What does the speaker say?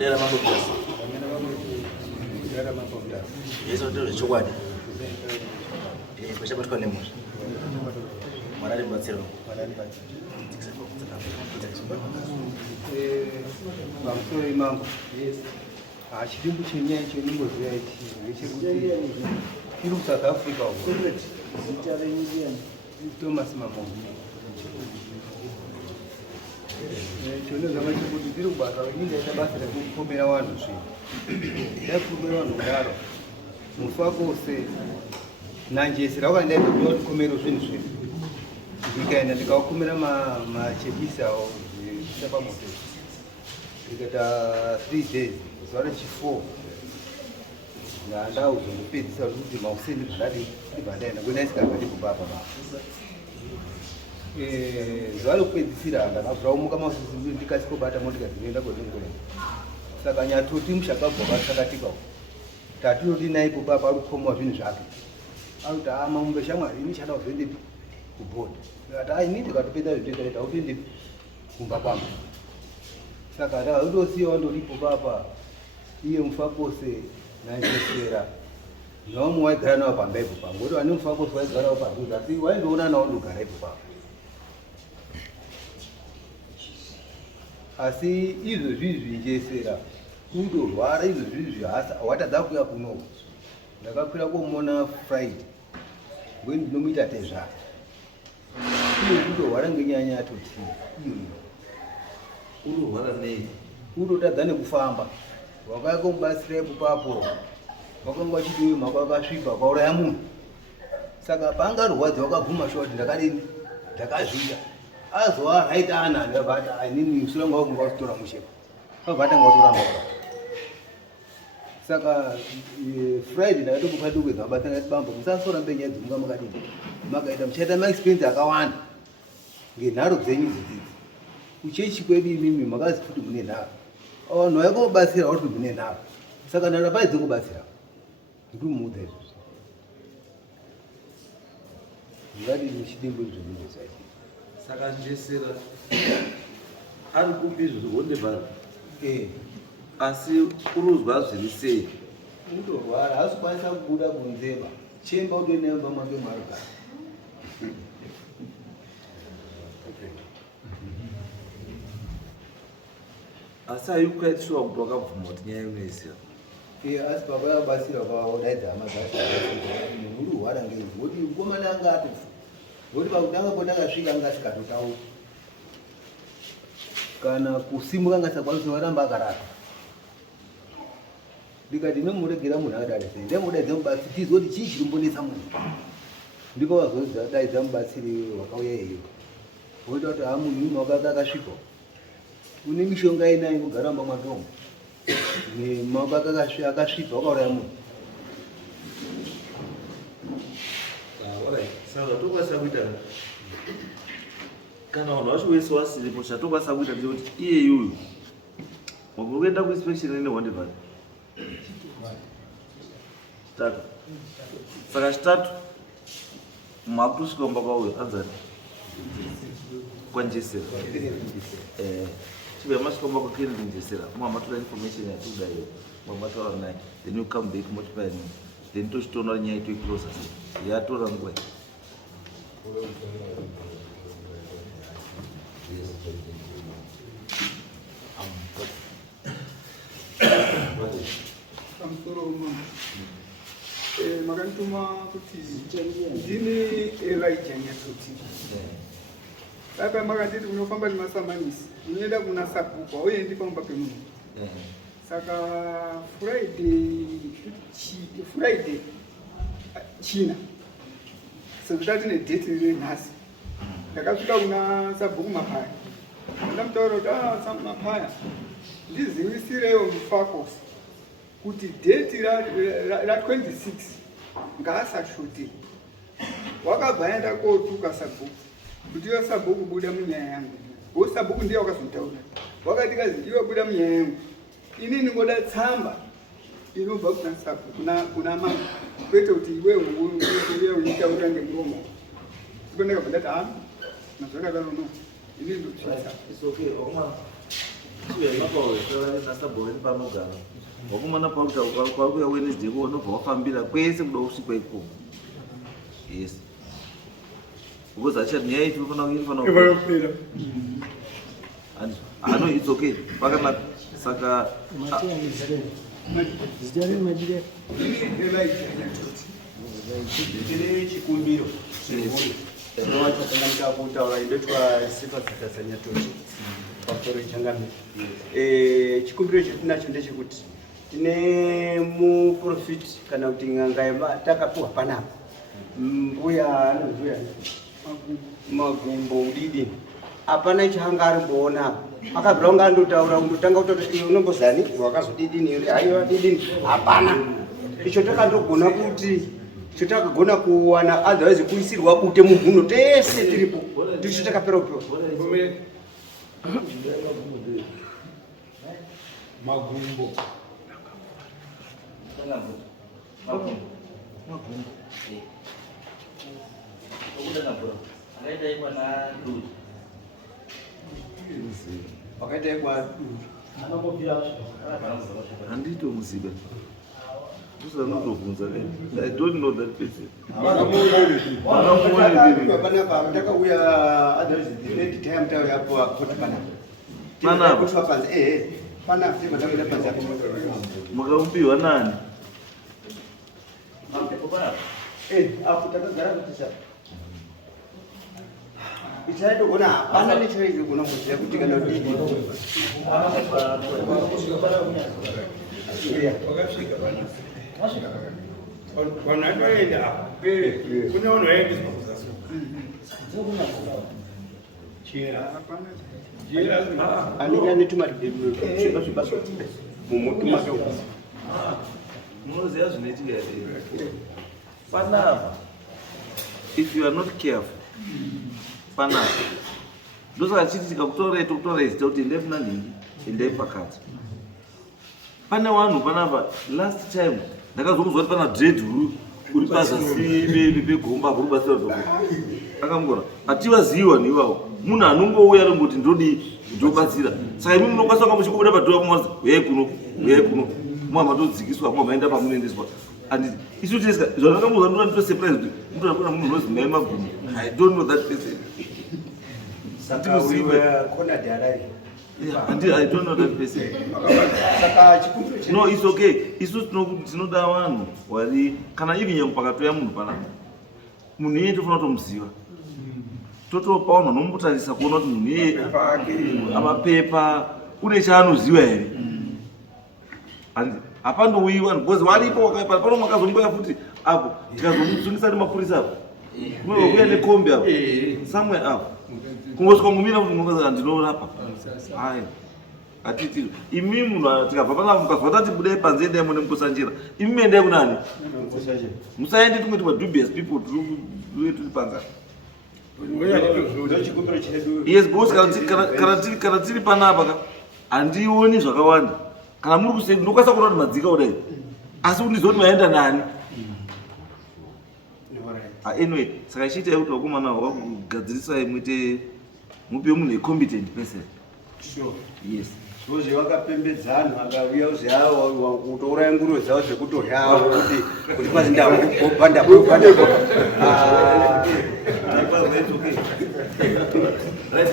Era mambo kiasi. Yeso ndio chokwadi. Kwa sababu tukane mmoja. Marali mbatsiro. Mamsori mambo. Yes. Chidimbu chenye icho nimboziya ichi ngechekuti chiri South Africa uko. Thomas Mamongi. Chono zama chikuti ndiri kubasa ndaita basa rekupomera vanhu zvinhu. Ndapomera vanhu kudaro. Mufa kose nanjesera wakandaita kukomera zvinhu zvinhu. Ndikaenda ndikakumira machebisa awo pamoto. Ndikaita 3 days zuva rechi4 ndauzongopedzisa kuti mauseni zvadadi ndibva ndaenda kwenaisikaga ndikubaba zuva rekupedzisira ndakabvaumuka mauseni ndikasikobata motika dzinoenda kweningoenda saka nyatoti mushakabva vakasakatika tatinoti naipo papa ari kukomowa zvinhu zvake akuti mamumbe shamwari ini chada kuzoendepi kubhodhi ati aini tikatopedza zvitoitaita utoendepi kumba kwangu saka ndakazotosiyawo ndoripo papa iye mufakose naisesera naomwe waigara nawo pamba ipo pangu kuti vane mufakose waigarawo padhuze asi waindoona nawo ndogara ipo papa asi izvo zvizvi njesera kundorwara izvo zvizvi watadza kuya kunoku ndakakwira kumona Friday ngweni ndinomuita tezvake iye kundorwara ngenyaya yatoti iyoyo unorwara nei kundotadza nekufamba wakauya komubatsira ipo papo wakanga wachiti uyu mako akasvipa kwauraya munhu saka paangarwadzi wakabvuma shoti ndakadini ndakazvida azova right anani abata inini musura ngao kungakutora mushepa abata ngakutora mako saka Friday ndakatokupa duku dzabata ngati bambo musasora mbenya dzimunga makadini makaita muchaita maexpense akawanda ngenharo dzenyu dzidzi kuchechi kwedu imimi makazi futi mune nharo vanhu vaikobatsira vari kuti mune nharo saka nharo paidze kubatsira ndumuudza izvozvo ngadini chidimbo izvozvo zvaiti saka njesera ari kupi izvozvo wondebhara asi uruzwa zviri sei kundorwara hasi kukwanisa kubuda kunzeba chemba utoinemba mwake mwarugara asi are you quite sure kuti wakabvuma kuti nyaya inoisira asi papa yabatsira kwadaidza hama dzamunhu urwara ngei ngoti mukomana anga atofa ngoti pakutanga potakasvika anga asikatotauri kana kusimuka anga asakwanisa waramba akarara ndikati ndinomuregera munhu akadari sei ndamudaidza mubatsiri tizoti chii chiri kumbonetsa munhu ndipo vazodaidza mubatsiri wakauya iyeyo voita kuti munhu imi wakaka akasvika une mishonga inayo kugara mba mwatombo nemaoko akasvipa wakauraya munhu saka tokwanisa kuita kana vanhu vacho wese wasiripo chatokwanisa kuita ndekuti iye iyoyo wakuri kuenda kuinspection ine wandebhari chitatu saka chitatu makutosvika kumba kwauyo anzani kwanjesera chibe masvikomba kwakiri njesera mamatora information yatikudayo mamataura naye then you come back motipai then tochitoona nyaya itoiclosa sei yatora nguva makandituma kuti ndini Elijah Nyatoti saka makanditi unofamba nemasamanisi unoenda kuna sabhuku auendi pamba pemunhu saka Friday china sekutati nedheti renhasi ndakasvika kuna sabhuku mapaya ndamutaura kuti mapaya ndizivisirewo mufakos kuti dheti ra26 ngaasashote wakabva aenda kotuka sabhuku kuti iwe sabhuku buda munyaya yangu wo sabhuku ndiye wakazontaura wakati kazi iwe buda munyaya yangu inini ngoda tsamba inobva kuna sabhuku kuna mama kwete kuti iwe uitaura ngemuromo ndipo ndakabva ndati nazvakadaro no inini ndotsvitsa panogara wakumana pauta kwakuya Wednesday unobva wafambira kwese kuda kusvikwa ikoko. Yes. Because achati nyaya iyi tinofanira kupera. No, it's okay. Pakanaka saka chikumbiro chinowachakanganika kutaura indoitwa sifa dzitasanyatoti pamusoro ichangamiri. Chikumbiro chetinacho ndechekuti tine muprofiti kana kuti ng'anga takapiwa panapa mbuya anoziva Magumbo Udidi hapana chaanga arimboona apa akabvira kunge andotaura kundotanga kutoti unombozani wakazodidini haiwa didini hapana. Icho takandogona kuti chotakagona kuwana otherwise kuisirwa bute mumhuno tese tiripo ndicho takapera kupiwa Magumbo handito muziva usanotobvunza I don't know that person. Panapa takauya otherwise the time tayapo akoti Panapa panapa tematamira panza makaumbiwa nani? apo takagara kuti ichaitogona hapana nechaizogona kuziva kuti kana kudii Munoziva zvinoitika here. Panapa if you are not careful panapa ndosaka chiti tikakutorai zita kuti endai kuna nhingi endai pakati. Pane vanhu panapa last time ndakazokuzwa kuti pana dread uri pazasi pegomba kuri basa rodoko akamugona hativaziva neivavo munhu anongouya arongoti ndodi ndobatsira saka imi munokwanisa kunga muchikobuda padhora kumazi uyai kuno mwama todzikiswa mwama enda pamunoendeswa and isu tiska zvandakamuza ndona nditosurprise kuti ndona munhu unozi mai Magumo. I don't know that person. I don't know that person. No, it's okay. Isu tinoda vanhu vari kana ivi nyangu pakatoya munhu panapa munhu iye tofana tomuziva totopa vanhu vanombotarisa kuona kuti munhu iye amapepa une chaanoziva here hapandouyiwa because varipo pano makazomboya futi apo tikazomutsungisa nemapurisa apo uya nekombi apo somewhere apo kungosvika mumira kuti munhu ndinorapa ai hatitiro imi munhu tikabva panapa mukazwa tati budai panze endai mune mukosanjira imi mendai kunani musaende tumwe dubious people turi panga. Yes, because kana tiri panapa handioni zvakawanda kana muri kuseni ndokwanisa kuona kuti madzika kudai asi undizoti maenda nani. Anyway, saka ichiitai kuti vakomana vakugadzirisai muite mupe munhu a-competent person. Sure. Yes. Zvozi vakapembedzana vakauya uzi hawo kutouraya nguro dzavo dzekutorya hawo kuti kwazi ndabanda. Right,